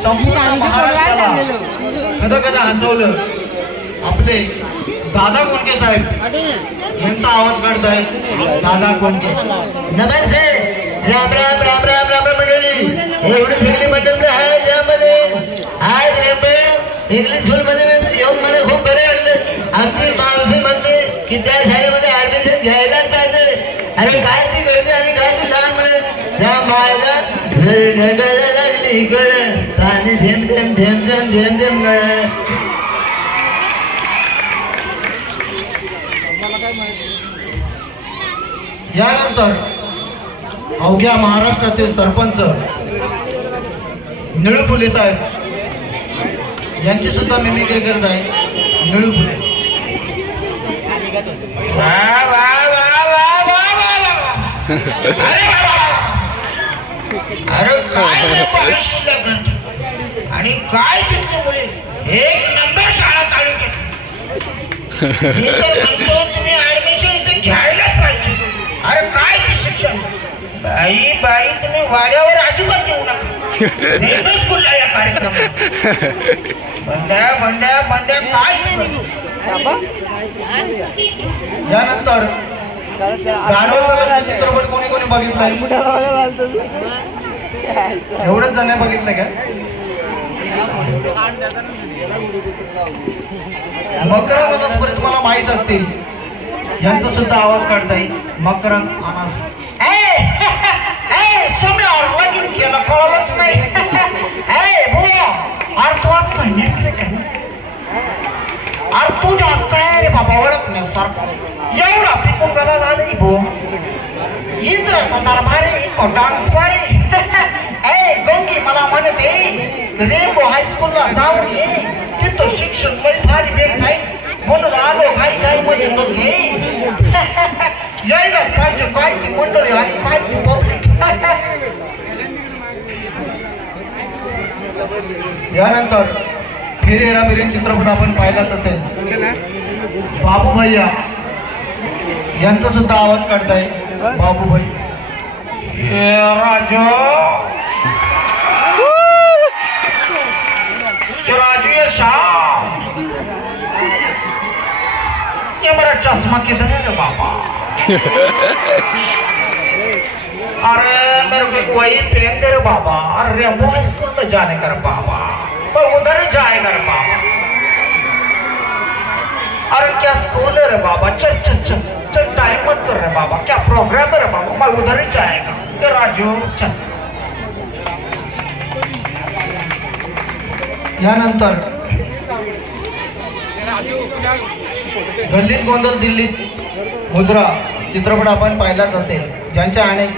संपूर्ण महाराष्ट्राला कदा कदा हसवलं. आपले दादा कोणके साहेब? यांचा आवाज काढताय. दादा कोणके? नमस्ते. राम राम राम राम राम मंडळी. एवढी सगळी मंडळी आहे यामध्ये. आज रेंबे इंग्लिश स्कूल मध्ये येऊन मला खूप बरे वाटलं. आमची मावशी म्हणते की त्या शाळेमध्ये ऍडमिशन घ्यायलाच पाहिजे. अरे काय ती गर्दी आणि काय ती लहान मुलं. त्या मायला ढगायला लागली इकडं पाणी थेंब थेंब थेंब थेंब थेंब थेंब गळ यानंतर अवघ्या महाराष्ट्राचे सरपंच निळू फुले साहेब. यांची सुद्धा मिमिक्री करत आहे. निळू फुले वा वा वा वा वा वा. वा अरे वा वा वा. अरे काय रे बाळाला करतो? आणि काय तिथली मुले? एक नंबर शाळा काढून घेतली म्हणतो तुम्ही ऍडमिशन इथे घ्यायलाच पाहिजे. अरे काय ते शिक्षण? बाई बाई तुम्ही वाड्यावर अजिबात येऊ नका. नेहमी स्कूलला या कार्यक्रम बंड्या बंड्या बंड्या काय यानंतर गाढवाचा चित्रपट कोणी कोणी बघितलाय? एवढंच जण बघितलं का? मकर वनस्पती तुम्हाला माहीत असतील. यांचा सुद्धा आवाज काढता येईल मकर अनास. समोर लगीन केलं कळलंच नाही. ए बोला अरे तू आज म्हणण्यासले का अरे तुझ्या काय रे बाबा ओळखण्यासारखं. एवढा पिकून गला नाही भो इंद्राचा दरबारी को डान्स बारी ए गोंगी मला म्हणते रेनबो हायस्कूलला जाऊन ये तिथं शिक्षण लय भारी भेट नाही म्हणून आलो काही काही मध्ये मग यायला पाहिजे काय ती मंडळी आणि काय ती पब्लिक यानंतर फिरे हेरा चित्रपट आपण पाहिलाच असेल. बाबू भैया यांचा सुद्धा आवाज काढताय. बाबू भाई राजा. ये मेरा चश्मा किधर है बाबा अरे मेरे को वही पेन दे रे बाबा अरे हाई स्कूल में जाने कर बाबा पर उधर ही जाएगा रे बाबा अरे क्या स्कूल है रे बाबा चल चल चल चल टाइम मत कर रे बाबा क्या प्रोग्राम है रे बाबा मैं उधर ही जाएगा ये राजू चल यानंतर गल्लीत गोंधळ दिल्लीत. मुद्रा चित्रपट आपण पाहिलाच असेल. ज्यांच्या अनेक